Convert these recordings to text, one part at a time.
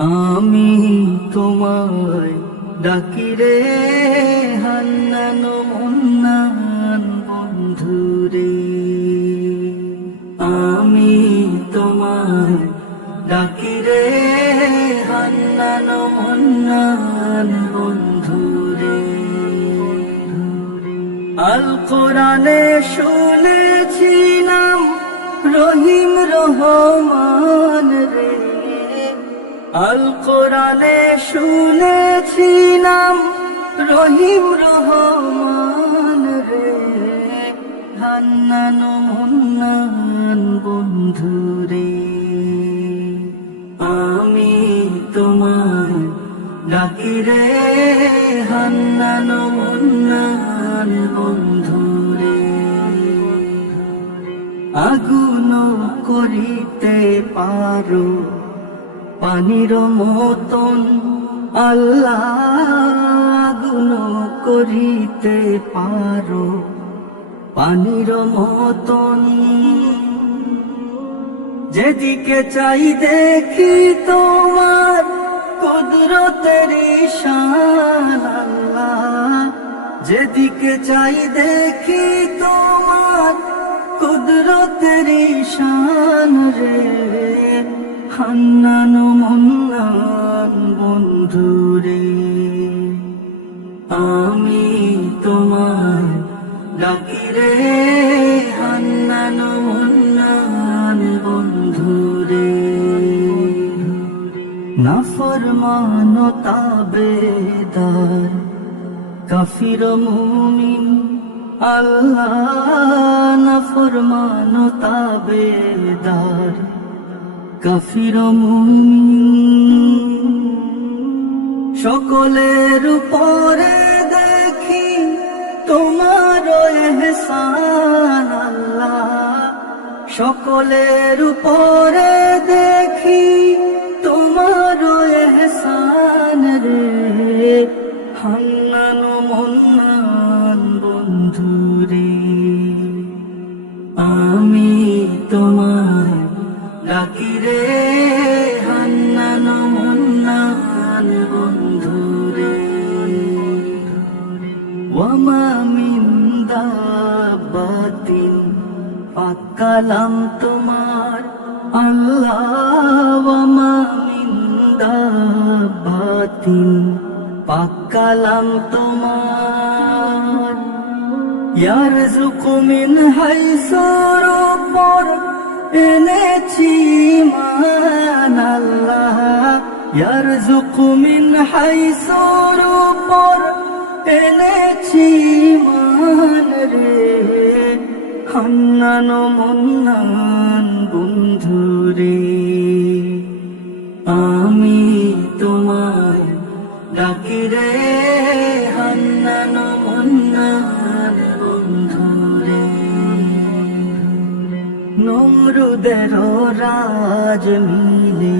আমি তোমায় ডাকি রে হান্নান মন্নান বন্ধুরে। আমি তোমায় ডাকি রে হান্নান মন্নান বন্ধুরে। আল কোরআনে শুনেছি নাম রহিম রহমান রে। আল কোরআনে শুনেছি নাম রহিম রহমান রে। হান্নান মন্নান বন্ধুরে। আমি তোমায় ডাকি রে হান্নান মন্নান বন্ধুরে। আগুন করিতে পারো পানির মতন আল্লাহ, আগুন করিতে পারো পানির মতন। যেদিকে চাই দেখি তোমার কুদরতের ঈশান আল্লাহ। যেদিকে চাই দেখি তোমার কুদরতের ঈশান রে। হান্নান মন্নান বন্ধুরে। আমি তোমায় ডাকি রে হান্নান মন্নান বন্ধুরে। নাফরমান তাবেদার কাফির মুমিন আল্লাহ। নাফরমান তাবেদার কাফির মুমিন সকলের উপরে দেখি তোমার ইহসান আল্লাহ। সকলের উপরে দেখি তোমার ইহসান রে। হান্নান মন্নান বন্ধুরে। আমি তোমায় ডাকি রে হান্নান মন্নান বন্ধুরে। ওয়ামা মিন দাব্বাতিন পাক কালাম তোমার আল্লাহ। ওয়ামা মিন দাব্বাতিন পাক কালাম তোমার। ইয়ারযুকু মিন হাইসুর উপর এনেছি মান আল্লাহ। ইয়ারযুকু মিন হাইসুর উপর এনেছি মান রে। হান্নান মন্নান বন্ধুরে। আমি তোমায় ডাকি রে হান্নান মন্নান বন্ধুরে। নমরুদের রাজ মিলে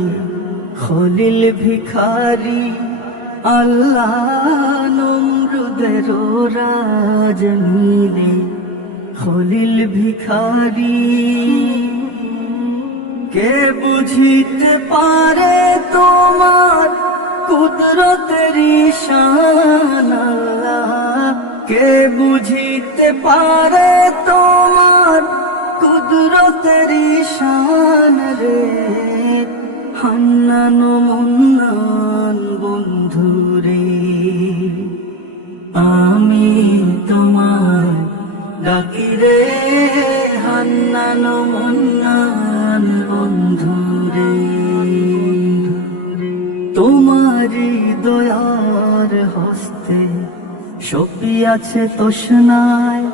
খলিল ভিখারি আল্লাহ। নমরুদের রাজ মিলে খলিল ভিখারি। কে বুঝিতে পারে তোমার কুদরতের ঈশান আল্লাহ। কে বুঝিতে পারে তোমার কুদরতের ঈশান রে। হান্নান মন্নান বন্ধুরে। আমি তোমায় ডাকি রে হান্নান মন্নান বন্ধুরে। তোমারি দয়ার হস্তে সপিয়াছে তৃষ্ণায়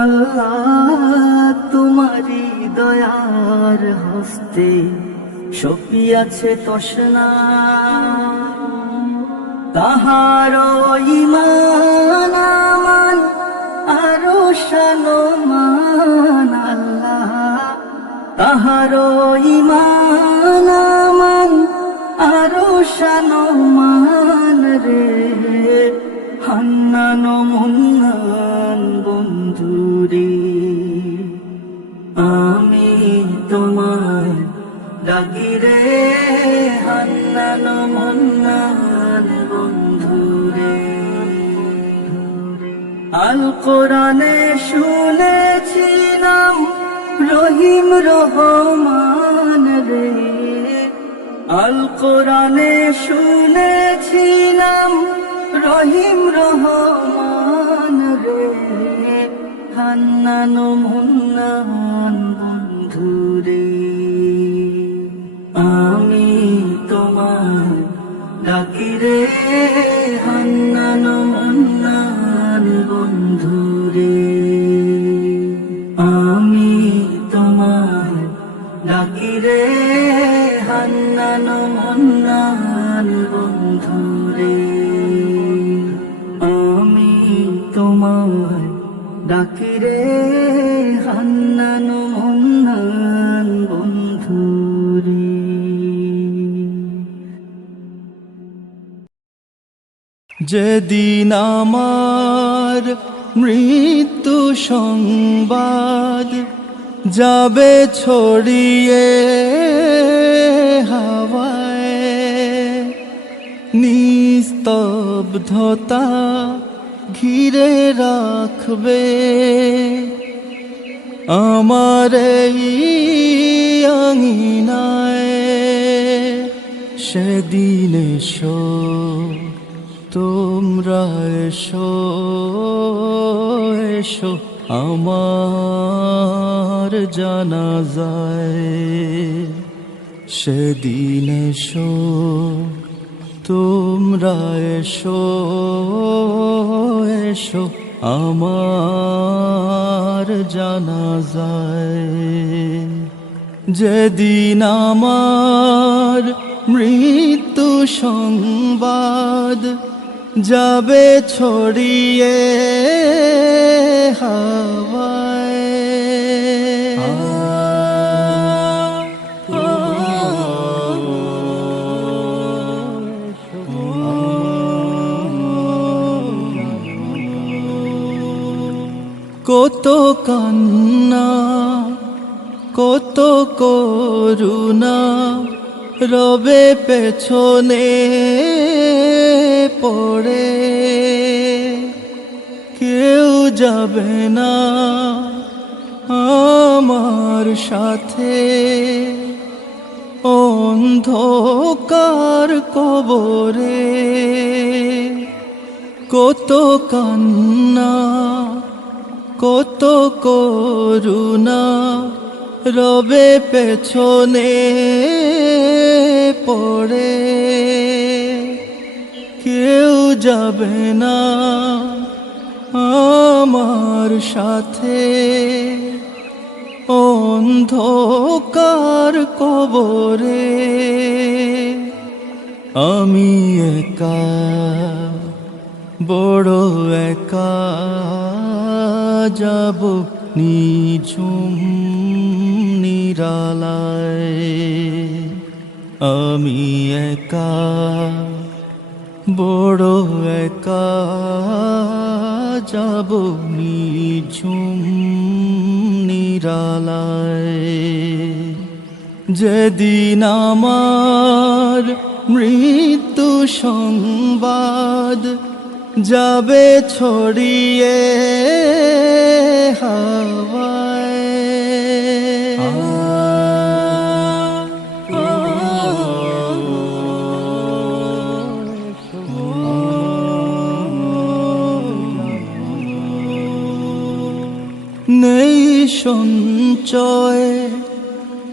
আল্লাহ। তোমারি দয়ার হস্তে সপিয়াছে তৃষ্ণায়। তাহার ঈমান আমান আরো শানমান আল্লাহ। তাহার ঈমান আমান আরো শানমান রে। হান্নান মন্নান বন্ধুরে। আমি তোমায় ডাকি রে হান্নান হান্নান মন্নান বন্ধুরে। আল কোরআনে শুনেছিলাম রহিম রহমান রে, আল কোরআনে শুনেছিলাম রহিম রহমান রে, হান্নান মুন্নান বন্ধুরে। আমি তোমার ডাকি রে হান্নান মুন্নান বন্ধুরে, আমি তোমার ডাকি রে হান্নান মুন্নান বন্ধুরে, আমি তোমার ডাকি রে হান্নান মুন্নান বন্ধুরে। যেদিন আমার মৃত্যু সংবাদ যাবে ছড়িয়ে হাওয়ায়, নিস্তব্ধতা ঘিরে রাখবে আমার এই আঙিনায়, সেদিন এসো তোমরা এসো এসো আমার জানাজায়, সেদিন এসো তোমরা এসো এসো আমার জানাজায়। যেদিন আমার মৃত্যু সংবাদ যাবে ছড়িয়ে হাওয়ায়, কত কান্না কত করুণা রবে পেছনে পড়ে, কেউ যাবে না আমার সাথে অন্ধকার কবরে, কত কান্না কত করুণা রবে পেছনে পড়ে, কেউ যাবে না আমার সাথে অন্ধকার কবরে, আমি একা বড় একা যাব নিঝুম নিরালায়, আমি একা বড় একা যাব নিঝুম নিরালায়। যেদিন আমার মৃত্যু সংবাদ যাবে ছড়িয়ে হাওয়ায়, নেই সঞ্চয়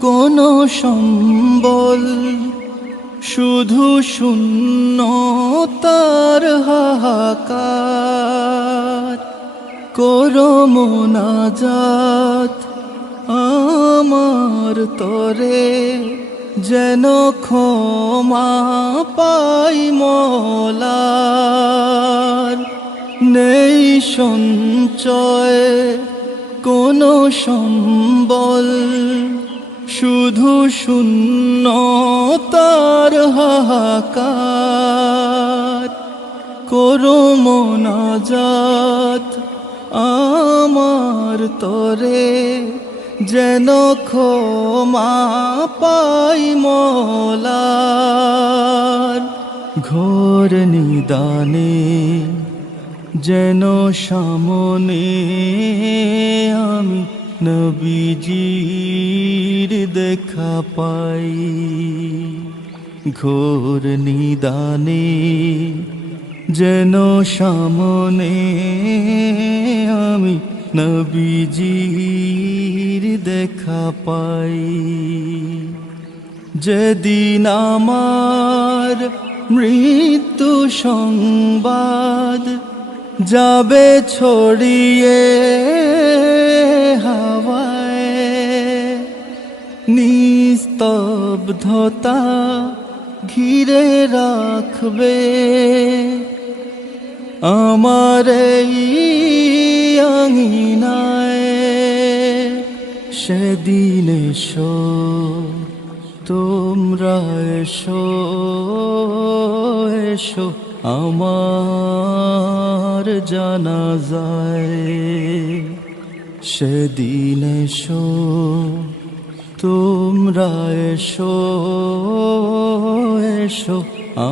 কোনো সম্বল, শুধু শূন্যতার হাহাকার, করো মোনাজাত আমার তরে যেন ক্ষমা পাই মওলার। নেই সঞ্চয় কোনো সম্বল, শুধু শূন্যতার হাহাকার, করো মোনাজাত আমার তরে যেন ক্ষমা পাই মওলা। ঘোর নিদানে যেন সামনে আমি নবীজির দেখা পাই। ঘোর নিদানে যেন সামনে আমি নবীজির দেখা পাই। যেদিন আমার মৃত্যু সংবাদ যাবে ছড়িয়ে হাওয়ায়, নিস্তব্ধতা ঘিরে রাখবে আমার এই আঙিনায়। সেদিন এসো তোমরা এসো এসো আমার জানাজায়। সেদিন এসো তোমরা এসো এসো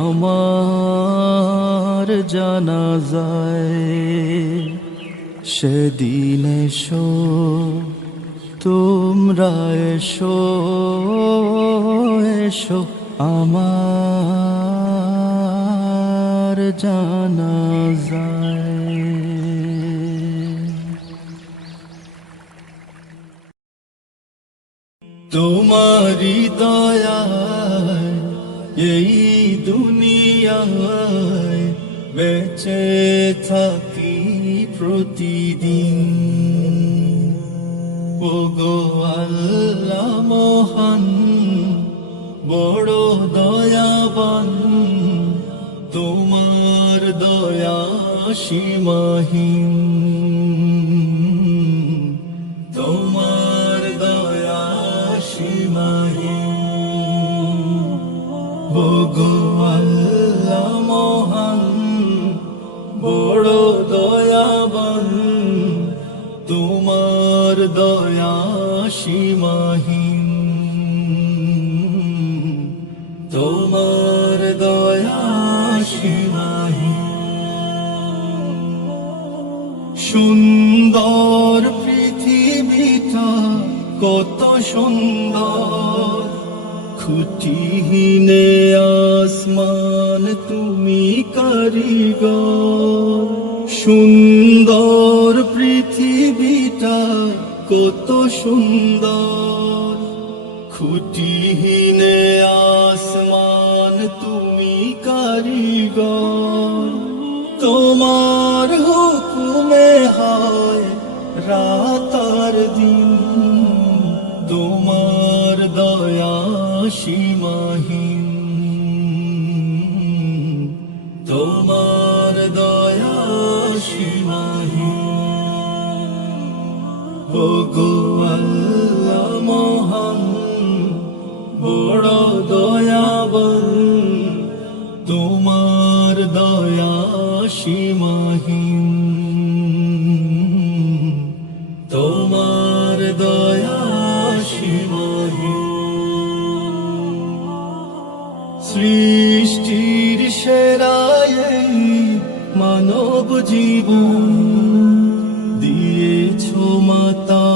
আমার জানাজায়। সেদিন এসো তোমরা এসো এসো আমার জানাজায়। তোমারি দয়ায় এই দুনিয়ায় বেঁচে থাকি প্রতিদিন। ওগো আল্লাহ মহান বড় দয়াবান, তোমার দয়া সীমাহীন। তোমার দয়া সীমাহীন। ওগো আল্লাহ মহান বড় দয়াবান, তোমার দয়া সীমাহীন। তোমার দয়া সীমাহীন। সুন্দর পৃথিবীটা কত সুন্দর, খুঁটিহীনে আসমান তুমি কারিগর। সুন্দর পৃথিবীটা কত সুন্দর, খুঁটিহীনে আসমান তুমি কারিগর। তোমার হুকুমে হয় রাত আর দিন, তোমার দয়া সীমাহীন। তোমার দয়া সীমাহীন। ওগো আল্লাহ মহান বড় দয়াবান, তোমার দয়া সীমাহীন। তোমার দয়া সীমাহীন। সৃষ্টির সেরায় মানব জীবন দিয়েছ মাতা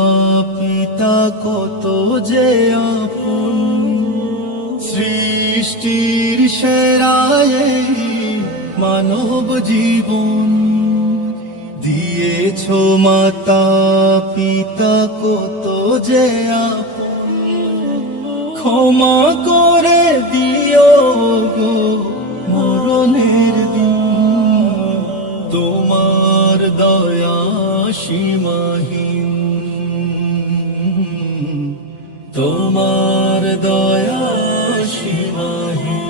পিতা কত যে আপন। সৃষ্টির সেরায় মানব জীবন দিয়েছ মাতা পিতা কত যে আপন। ক্ষমা করে দিও গো মরণের দিন, তোমার দয়া সীমাহীন। তোমার দয়া সীমাহীন।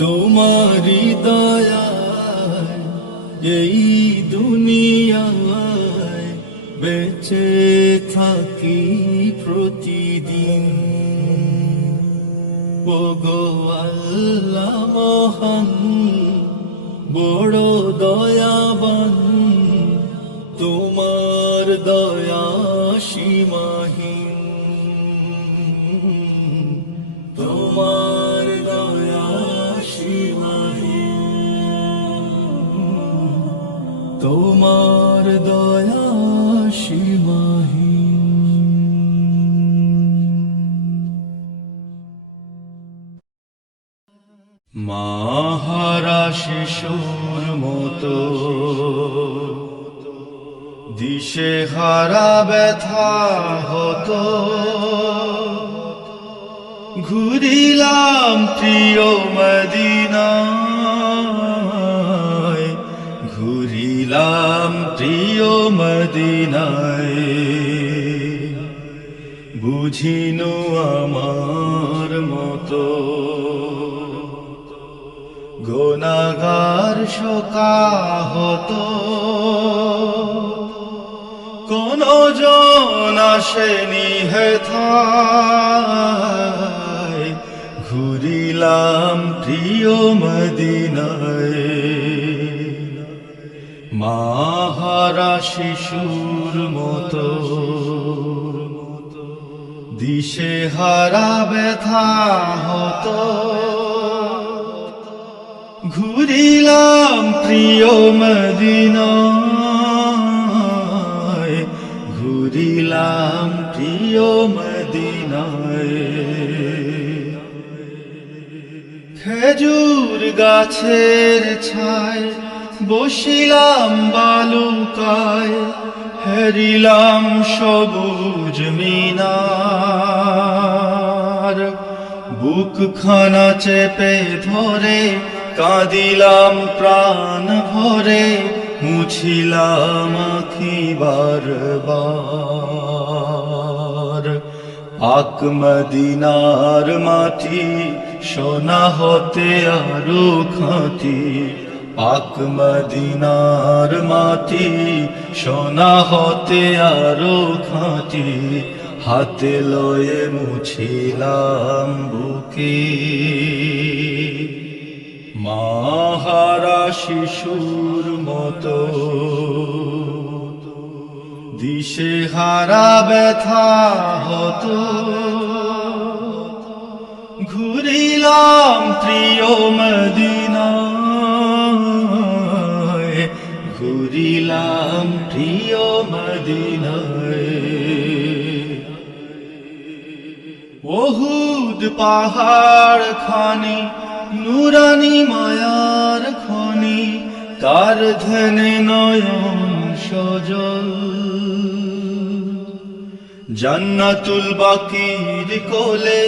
তোমারি দয়ায় এই দুনিয়ায় বেঁচে থাকি প্রতিদিন। ওগো আল্লাহ মহান বড় দয়াবান, তোমার দয়া সীমাহীন। তোমার তোমার দয়া সীমাহীন। মাহারা শিশুর মতো দিশে হারা ব্যথা হতো, ঘুরিলাম প্রিয় মদিনায়, ঘুরিলাম প্রিয় মদিনায়। বুঝিনু আমার মতো গুনাহগার শোকাহত, কোন জন আসেনি হেথায়, ঘুরিলাম প্রিয় মদিনায়। মাহারা শিশুর মতো দিশে হারা ব্যথা হতো, ঘুরিলাম প্রিয় মদিনায়, ঘুরিলাম প্রিয় মদিনায়। খেজুর গাছের ছায় বসিলাম বালুকায়, হেরিলাম সবুজ মিনার। বুক খানা চেপে ধরে কাঁদিলাম প্রাণ ভরে, মুছিলাম আঁখি বারবার। পাক মদিনার মাটি সোনা হতে আরো খাঁটি, পাক মদিনার মাটি সোনা হতে আরো খাঁটি। হাতে লয়ে মুছিলাম বুকে মাহারা শিশুর মতো দিশে হারা ব্যথা হতো, ঘুরিলাম প্রিয় মদিনায়, ঘুরিলাম প্রিয় মদিনায়। ওহুদ পাহাড় খানি নুরানি মায়ার খনি, কার ধ্যানে নয়ন সজল। জান্নাতুল বাকির কোলে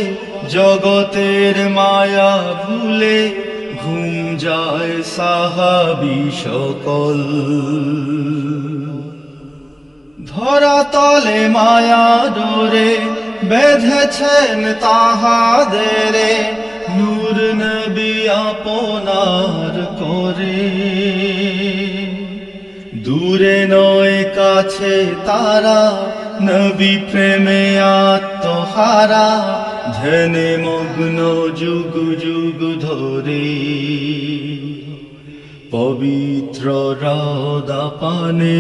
জগতের মায়া ভুলে, ঘুম যায় সাহাবী সকল। ধরা তলে মায়া ডোরে বেঁধেছেন তাহাদের, নূর নবী আপনার করে। দূরে নয় কাছে তারা, নবী প্রেমে আত্মহারা, ধ্যানে মগ্ন যুগ যুগ ধরে। পবিত্র রওদা পানে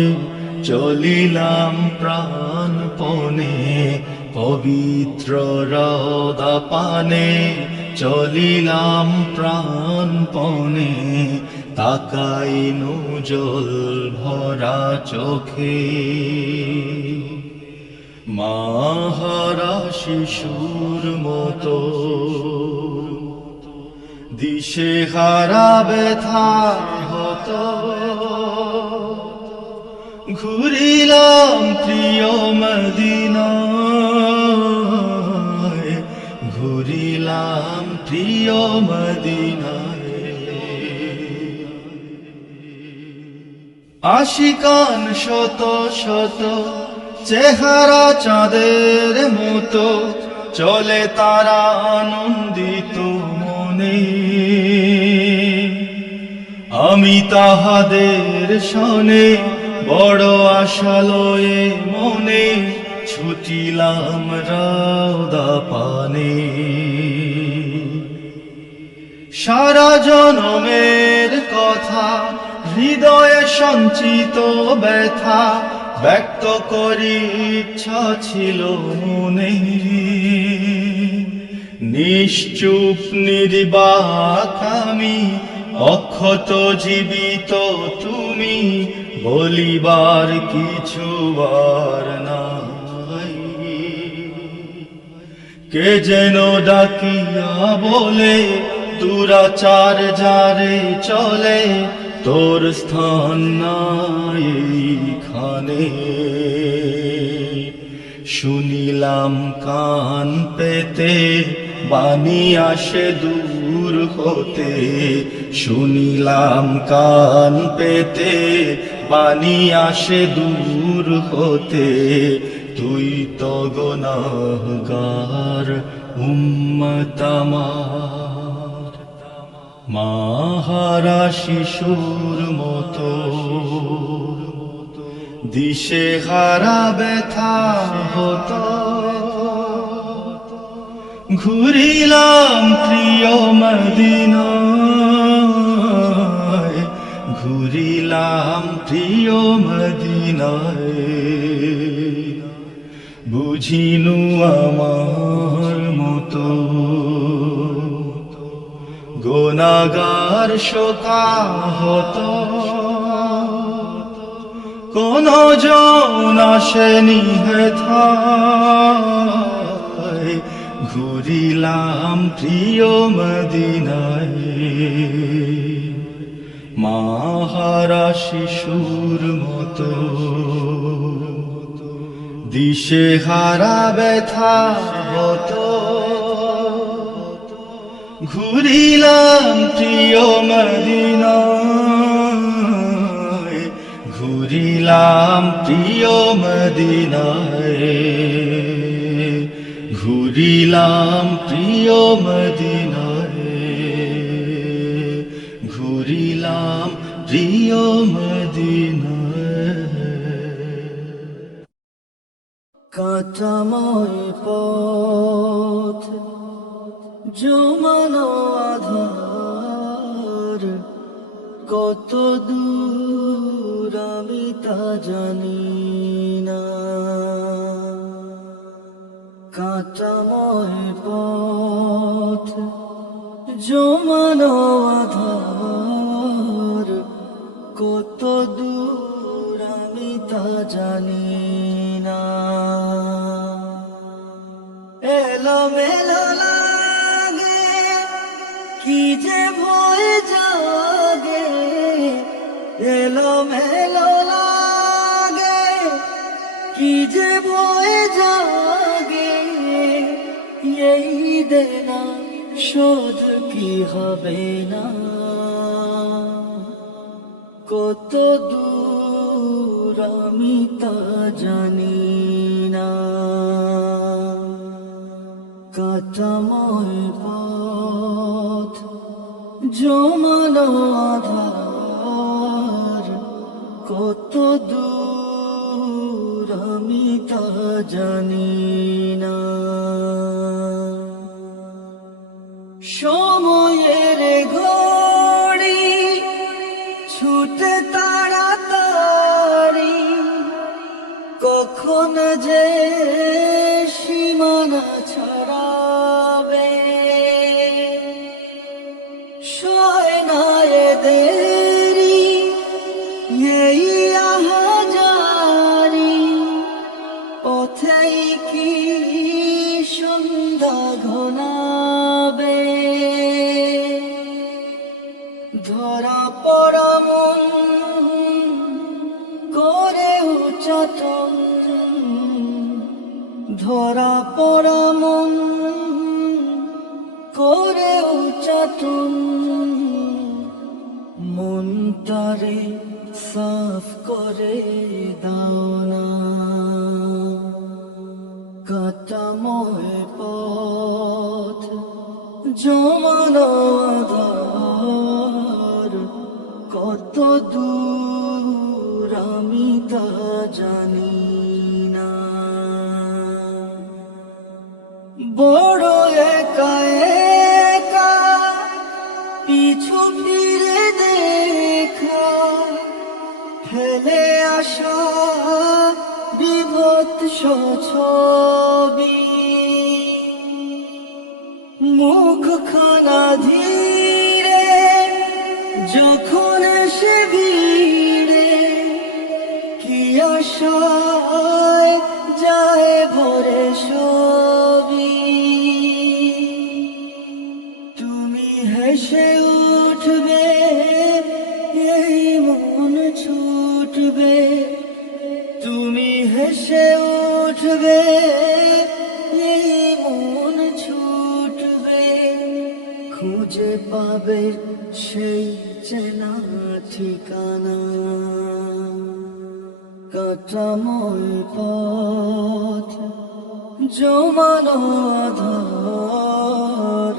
চলিলাম প্রাণপণে, পবিত্র রওদা পানে চলিলাম প্রাণপণে। তাকাইনু জল ভরা চোখে মাহারা শিশুর মতো দিশে হারা ব্যথা হতো, ঘুরিলাম প্রিয় মদিনায়, ঘুরিলাম প্রিয় মদিনায়। আশিকান শত শত চেহারা চাঁদের মতো, চলে তারা আনন্দিত মনে। আমি তাহাদের শনে বড় আশা লয়ে মনে, ছুটিলাম রওদা পানে। সারা জনমের কথা হৃদয়ে সঞ্চিত ব্যথা, ব্যক্ত করি ইচ্ছা ছিল মনে। নিশ্চুপ নির্বাক আমি, অক্ষত জীবিত তুমি, বলিবার কিছু আর নাই। কে যেন ডাকিয়া বলে দুরাচার যারে চলে, তোর স্থান নাই এইখানে। শুনিলাম কান পেতে বাণী আসে দূর হতে, শুনিলাম কান পেতে বাণী আসে দূর হতে। তুই তো গুনাহগার উম্মত আমার, মাহারা শিশুর মতো দিশে হারা ব্যথা হতো। ঘুরিলাম প্রিয় মদিনায়, ঘুরিলাম প্রিয় মদিনায়। বুঝিনু আমার মতো গুনাহগার শোকাহত, কোন জন আসেনি হেথায়। ঘুরিলাম প্রিয় মদিনায়, মাহারা শিশুর মতো দিশে হারা ব্যথা হতো। ঘুরিলাম প্রিয় মদিনায়, ঘুরিলাম প্রিয় মদিনায়, ঘুরিলাম প্রিয় মদিনায়, ঘুরিলাম প্রিয় মদিনায়। কাঁটাময় পথ জমানো আধার, কত দূর আমি তা জানি না। কাঁটাময় পথ জমানো আধার, কত দূর আমি তা জানি না। এলোমেলো লাগে কি যে ভয় জাগে, এলোমেলো লাগে কি যে ভয় জাগে। এই দেনা শোধ কি হবে না, কত দূর আমি তা জানি না। কাঁটাময় পথ জমানো আধার, কত দূর আমি তা জানি না। সময়ের ঘড়ি ছুটে তাড়াতাড়ি, কখন যে সীমানা ছাড়াবে। সয় না এ দেরি, এই আহাজারি, পথেই কি সন্ধ্যা ঘনাবে। ধরা পড়া মন করে উচ্চাটন, ধরা পড়া মন করে উচ্চাটন। মনটারে সাফ করে দাও না। কাঁটাময় পথ জমানো আধার, কত দূর আমি তা জানি না। বড় একা একা পিছু ফিরে দেখা, ফেলে আসা বিভৎস ছবি। মুখখানা ধীরে যখন সে ভিড়ে, হেসে উঠবে এই মন ছুটবে, তুমি হেসে উঠবে এই মন ছুটবে, খুঁজে পাবে সেই চেনা ঠিকানা। কাটাময় পথ জমানো আধার,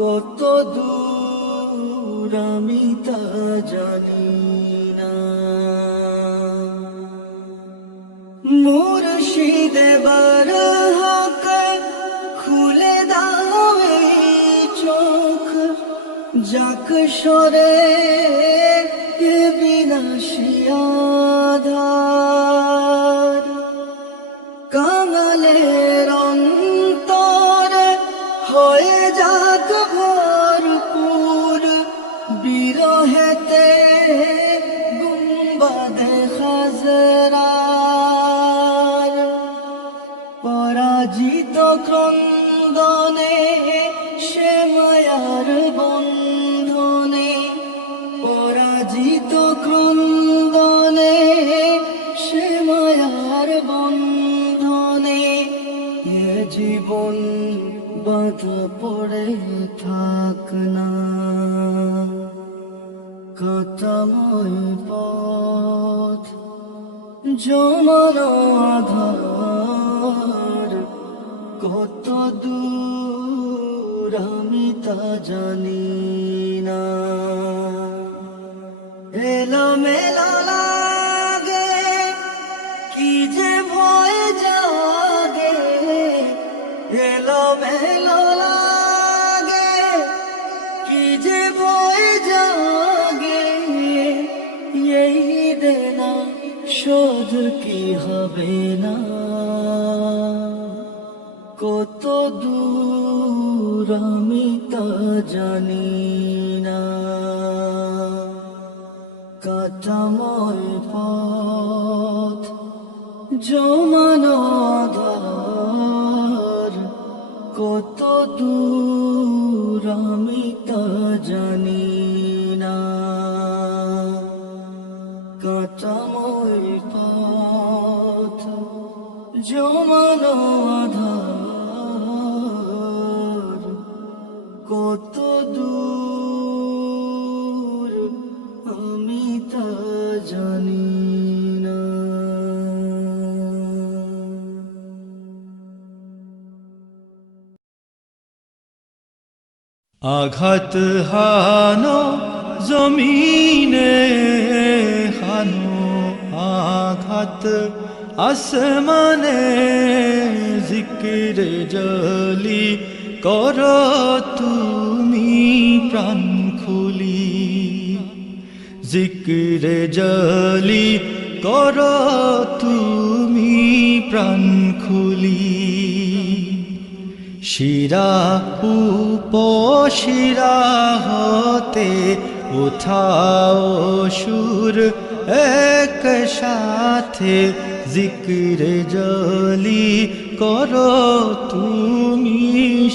কত দূর আমি তা জানি না। মুর্শিদে বারহক খুলে দাও এই চোখ, যাক সরে এ বিনাশী আধার। কাঙালের অন্তরে হয়ে যাক ভরপুর, বিরহেতে গুম্বাদে খাজরার। পরাজিত ক্রন্দনে সে মায়ার বন্ধনে, পরাজিত ক্রন্দনে সে মায়ার বন্ধনে, এ জীবন বাঁধা পড়ে থাক না। কাটাময় পথ জমানো আধার, কত দূর আমি তা জানি না। এলোমেলো লাগে কি যে ভয় জাগে, এলোমেলো লাগে কি যে ভয় জাগে, এই দেনা শোধ কি হবে না। কত দূর আমি তা জানি না। কাটাময় পথ জমানো আধার, কত দূর আমি তা জানি না। কাটাময় পথ জমানো আধার, কত দূর আমি তা জানি না। আঘাত হানো জমিনে হানো আঘাত আসমানে, জিকিরে জলি কর তুমি প্রাণ খুলি, জিকিরে জলি কর তুমি প্রাণ খুলি। শিরা উপশিরা হতে উঠাও সুর এক সাথে, জিকিরে জলি করো তুমি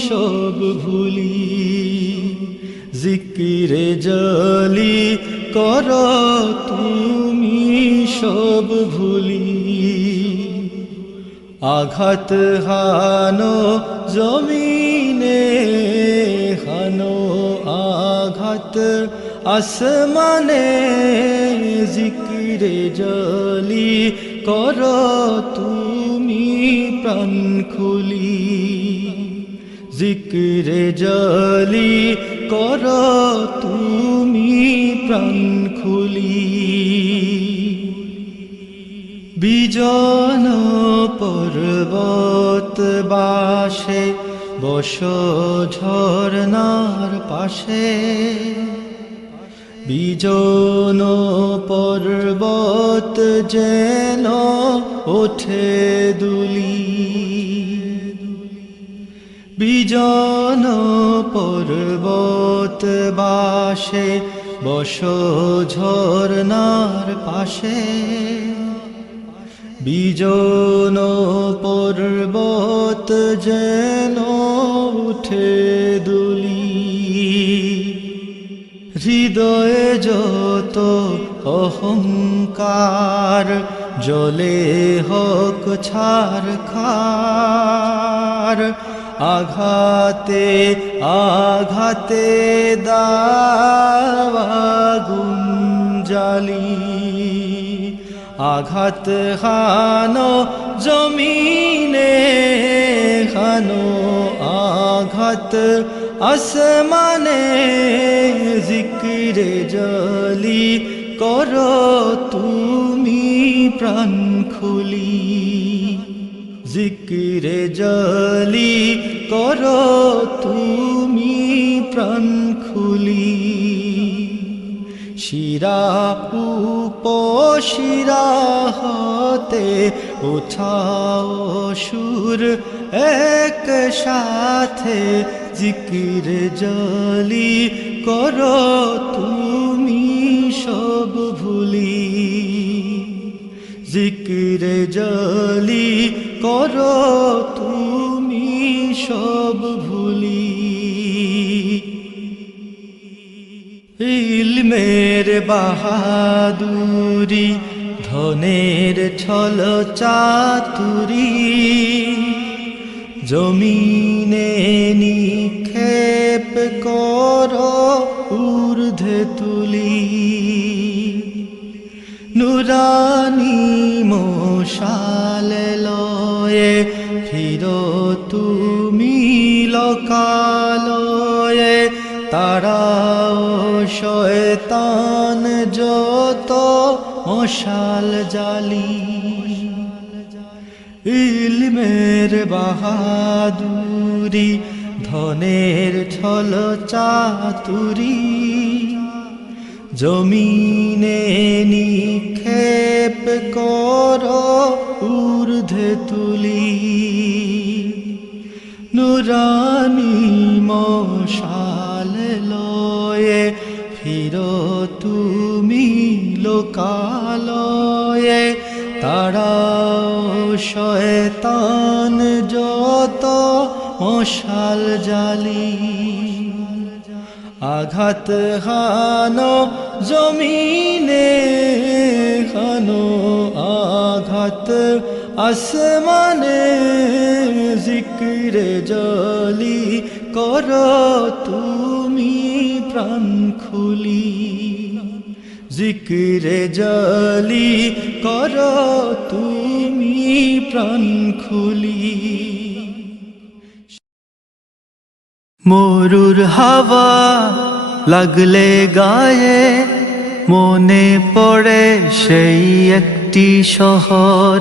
সব ভুলি, জিকিরে জলি করো তুমি সব ভুলি। আঘাত হানো জমিনে হানো আঘাত আসমানে, জিকিরে জলি করো তুমি প্রাণ খুলি, জিকিরে জলি করো তুমি প্রাণ খুলি। বিজন পর্বত বাসে বস ঝরনার পাশে, বিজন পর্বত যেন ওঠে দুলি, বিজন পর্বত বাসে বস ঝরনার পাশে, বিজন পর্বত যেন উঠে দুলি। হৃদয়ে যত অহংকার জলে হোক ছারখার আঘাতে আঘাতে দাও আগুন জ্বালি আঘাত হানো জমিনে হানো আঘাত আসমানে জিকিরে জলি করো তুমি প্রাণ খুলি জিকিরে জলি করো তুমি প্রাণ খুলি শিরা উপশিরা হতে উঠাও সুর এক সাথে জিকিরে জলি করো তুমি সব ভুলি জিকিরে জলি করো তুমি সব ভুলি ইলমের বাহাদুরি ধনের ছল চাতুরি জমিনে নিক্ষেপ করো ঊর্ধ্বে তুলি নুরানি মশালে লয়ে ফিরো তুমি লোকালয়ে তারাও শয়তান যত মশাল জালি ইলমের বাহাদুরি ধনের ছল চাতুরি জমিনে নিক্ষেপ করো ঊর্ধ্বে তুলি নুরানি মশাল লয়ে ফিরো তুমি লোকালয়ে তারাও শয়তান যত মশাল জালি আঘাত হানো জমিনে হানো আঘাত আসমানে জিকিরে জলি করো তুমি প্রাণ খুলি জিকিরে জলি করো তুমি প্রাণ খুলি মরুর হাওয়া লাগলে গায়ে মনে পড়ে সেই একটি শহর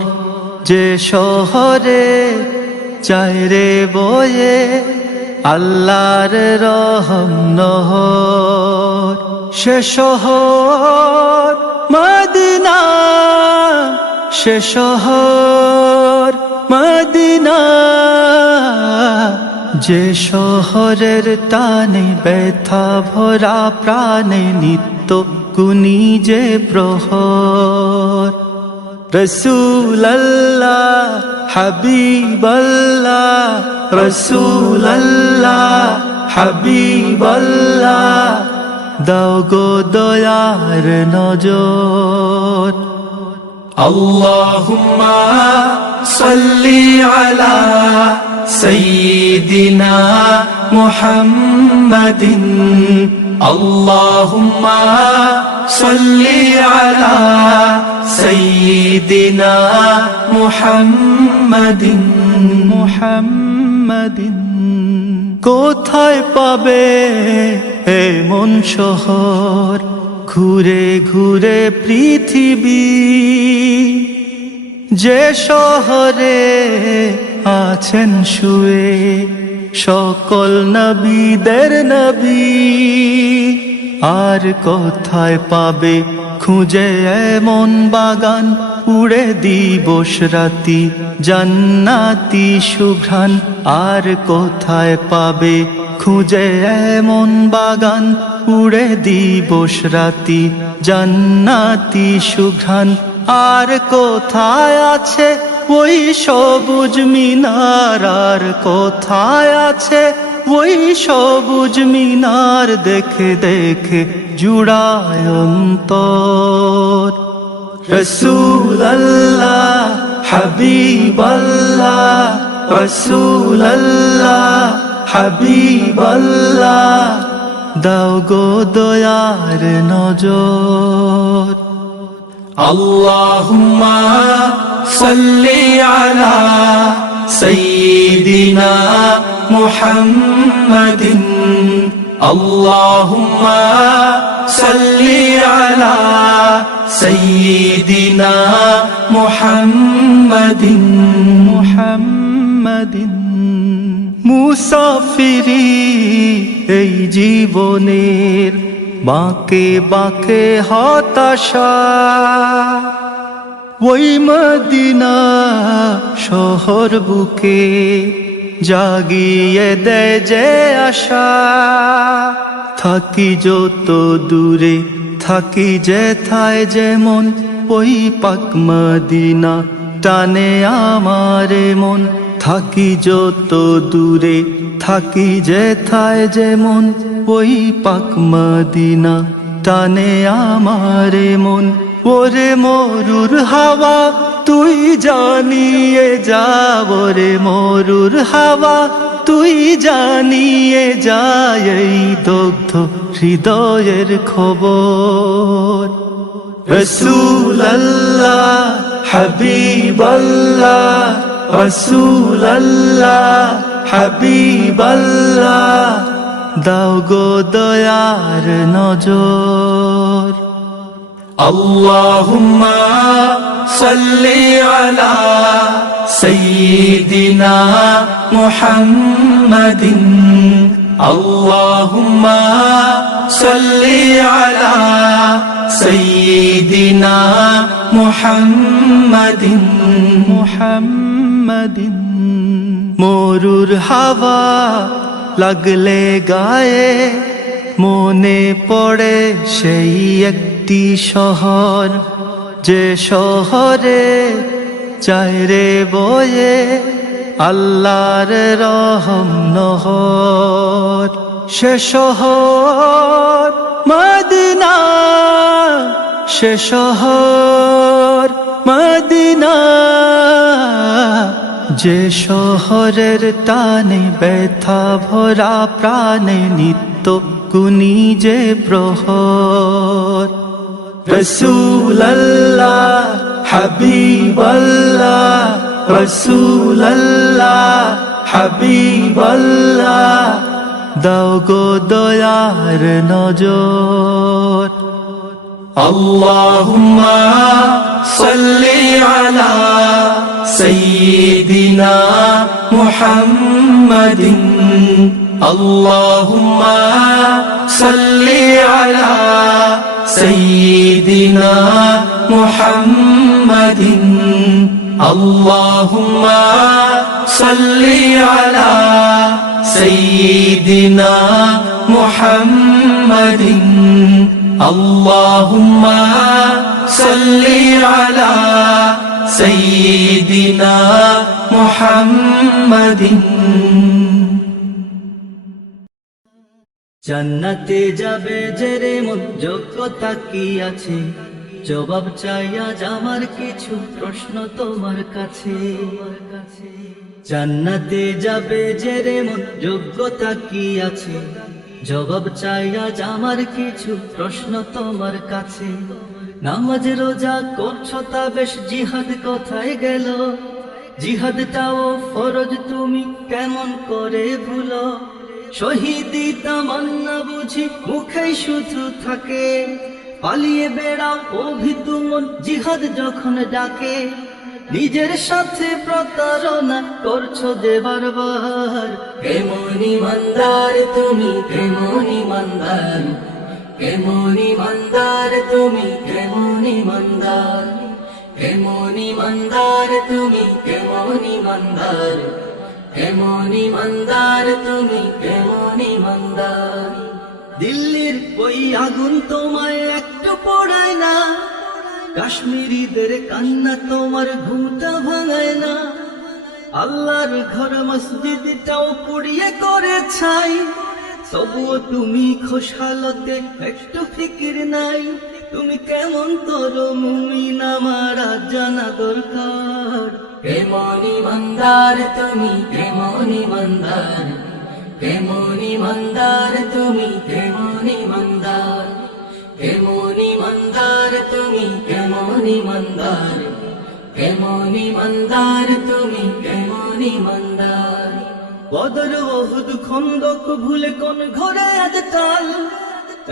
যে শহরে চাইরে বয়ে আল্লাহর রহম নহর সে শহর মদিনা সে শহর মদিনা যে শহরের টানে ব্যথা ভরা প্রাণে নিত্য কুনি যে প্রহর রসূলুল্লাহ হাবিবাল্লাহ রসূলুল্লাহ হাবিবাল্লাহ দাও গো দয়ার নজর আল্লাহুম্মা সাল্লি আলা সাইয়্যিদিনা মুহাম্মাদিন আল্লাহুম্মা সাল্লি আলা সাইয়্যিদিনা মুহাম্মাদিন কোথায় পাবে এমন শহর ঘুরে ঘুরে পৃথিবী যে শহরে আছেন শুয়ে সকল নবীদের নবী আর কোথায় পাবে খুঁজে এমন বাগান উড়ে দিবস রাতি জান্নাতি সুঘ্রাণ আর কোথায় পাবে খুঁজে এমন বাগান উড়ে দিবস রাতি জান্নাতি সুঘ্রাণ আর কোথায় আছে ওই সবুজ মিনার আর কোথায় আছে ওই সবুজ মিনার দেখে দেখে জুড়ায় অন্তর। রসূলুল্লাহ হাবিবাল্লাহ, রসূলুল্লাহ হাবিবাল্লাহ, দাও গো দয়ার নজর। আল্লাহুম্মা সাল্লি আলা সাইয়্যিদিনা মুহাম্মাদিন, আল্লাহুম্মা সাল্লি আলা সাইয়্যিদিনা মুহাম্মাদিন, মুহাম্মাদিন। মুসাফিরি এই জীবনের বাঁকে বাঁকে হতাশা, ওই মদিনা শহর বুকে জাগিয়ে দেয় যে আশা। থাকি যত দূরে থাকি যেথায় যেমন, ওই পাক মদিনা টানে আমারে মন। থাকি যত দূরে থাকি যেথায় যেমন, ওই পাক মদিনা টানে আমারে মন। ওরে মরুর হাওয়া তুই জানিয়ে যা, ওরে মরুর হাওয়া তুই জানিয়ে যা, এই দগ্ধ হৃদয়ের খবর। রসূলুল্লাহ হাবিবাল্লাহ, রসূলুল্লাহ হাবিবাল্লাহ, দাও গো দয়ার নজর। আল্লাহুম্মা সাল্লি আলা সাইয়্যিদিনা মুহাম্মাদিন, আল্লাহুম্মা সাল্লি আলা সাইয়্যিদিনা মুহাম্মাদিন, মুহাম্মাদিন। মরুর হাওয়া লাগলে গায়ে মনে পড়ে সেই একটি শহর, যে শহরে চায় রে বয়ে আল্লাহর রহম নহর। সে শহর মদিনা, সে শহর মদিনা, যে শহরের টানে ব্যথা ভরা প্রাণে নিত্য গুনি যে প্রহর। রসূলুল্লাহ হাবিবাল্লাহ, রসূলুল্লাহ হাবিবাল্লাহ, দাও গো দয়ার নজর। আল্লাহুম্মা সাল্লি আলা সাইয়্যিদিনা মুহাম্মাদিন, আল্লাহুম্মা সাল্লি আলা সাইয়্যিদিনা মুহাম্মাদিন, আল্লাহুম্মা সাল্লি আলা সাইয়্যিদিনা মুহাম্মাদিন, আল্লাহুম্মা সাল্লি আলা সাইয়্যিদিনা মুহাম্মাদিন। জান্নাতে যাবে যে রে মন, যোগ্যতা কি আছে? জবাব চাই আজ আমার কিছু প্রশ্ন তোমার কাছে। জান্নাতে যাবে যে রে মন, যোগ্যতা কি আছে? জবাব চাই আজ আমার কিছু প্রশ্ন তোমার কাছে। নামাজ রোজা করছো তা বেশ, জিহাদ কোথায় গেল? জিহাদটাও ফরজ তুমি কেমন করে ভুলো? শহীদি তামান্না বুঝি মুখেই শুধু থাকে, পালিয়ে বেড়াও অভিতু মন জিহাদ যখন ডাকে। নিজের সাথে প্রতারণা করছো যে বারবার, কেমন ইমানদার তুমি, কেমন ইমানদার, কেমন ইমানদার তুমি, কেমন ইমানদার, কেমন ইমানদার তুমি, কেমন ইমানদার, কেমন ইমানদার তুমি, কেমন ইমানদার। দিল্লির ওই আগুন তোমায় একটু পড়ায় না, কাশ্মীরিদের কান্না তোমার ঘুমটা ভাঙায় না। আল্লাহর ঘর মসজিদটাও পুড়িয়ে করে ছাই, তবুও তুমি খোশহালতে একটু ফিকির নাই। তুমি কেমন তোর মুমিন আমার আজ জানা দরকার। কেমন ইমানদার তুমি, কেমন ইমানদার, কেমন ইমানদার তুমি, কেমন ইমানদার, কেমন ইমানদার তুমি, কেমন ইমানদার, কেমন ইমানদার তুমি, কেমন ইমানদার। বদর ওহুদ খন্দক ভুলে কোন ঘরে আজ টাল,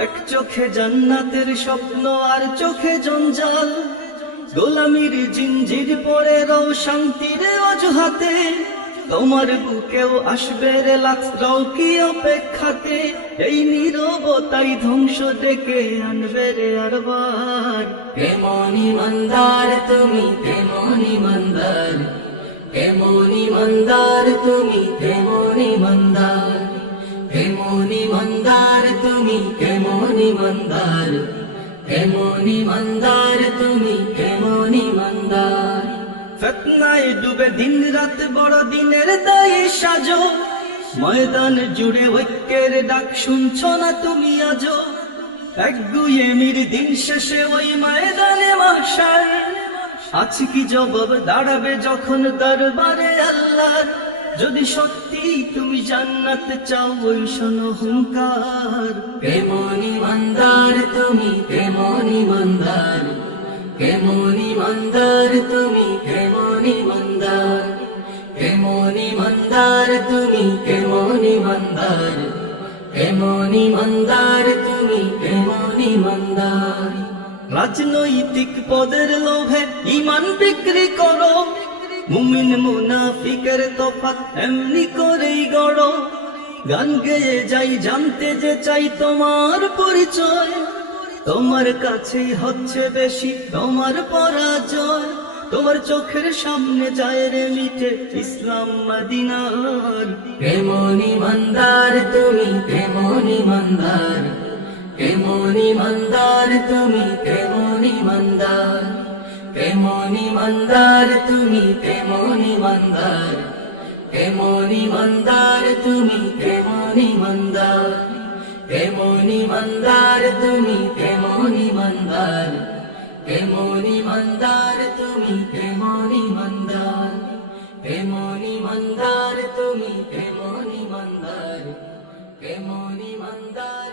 এক চোখে জান্নাতের স্বপ্ন আর চোখে জঞ্জাল। গোলামির জিঞ্জির পরে রও শান্তির অজুহাতে, তোমার বুকেও আসবে রে লাখ কি অপেক্ষাতে। এই নীরবতাই ধ্বংস ডেকে আনবে রে আরবার। কেমন ইমানদার তুমি, কেমন ইমানদার, কেমন ইমানদার তুমি, কেমন ইমানদার, কেমন ইমানদার তুমি, কেমন ইমানদার, কেমন ইমানদার তুমি, কেমন ইমানদার। ফিতনায় ডুবে দিন রাত বড় দিনের দায়ে সাজো, ময়দান জুড়ে ঐক্যের ডাক শুনছো না তুমি আজো। এক গুয়েমির দিন শেষে ওই ময়দানে মাহশার, আছে কি জবাব দাঁড়াবে যখন দরবারে আল্লাহর। যদি সত্যি তুমি জান্নাত চাও ওই শোনো হুঙ্কার। কেমন ইমানদার তুমি, কেমন ইমানদার, কেমন ইমানদার তুমি, কেমন ইমানদার, কেমন ইমানদার তুমি, কেমন ইমানদার, কেমন ইমানদার তুমি, কেমন ইমানদার। রাজনৈতিক পদের লোভে ইমান বিক্রি করো, মুমিন মুনাফিকের তফাৎ এমনি করেই গড়ো। গান গেয়ে যাই জানতে যে চাই তোমার পরিচয়, তোমার কাছেই হচ্ছে বেশি তোমার পরাজয়। তোমার চোখের সামনে যায় রে মিটে ইসলাম মদিনার। কেমন ইমানদার তুমি, কেমন ইমানদার, কেমন ইমানদার তুমি, কেমন ইমানদার, কেমন ইমানদার তুমি, কেমন ইমানদার, কেমন ইমানদার তুমি, কেমন ইমানদার, কেমন ইমানদার তুমি, কেমন ইমানদার, কেমন ইমানদার তুমি, কেমন ইমানদার, কেমন ইমানদার তুমি, কেমন ইমানদার, কেমন ইমানদার।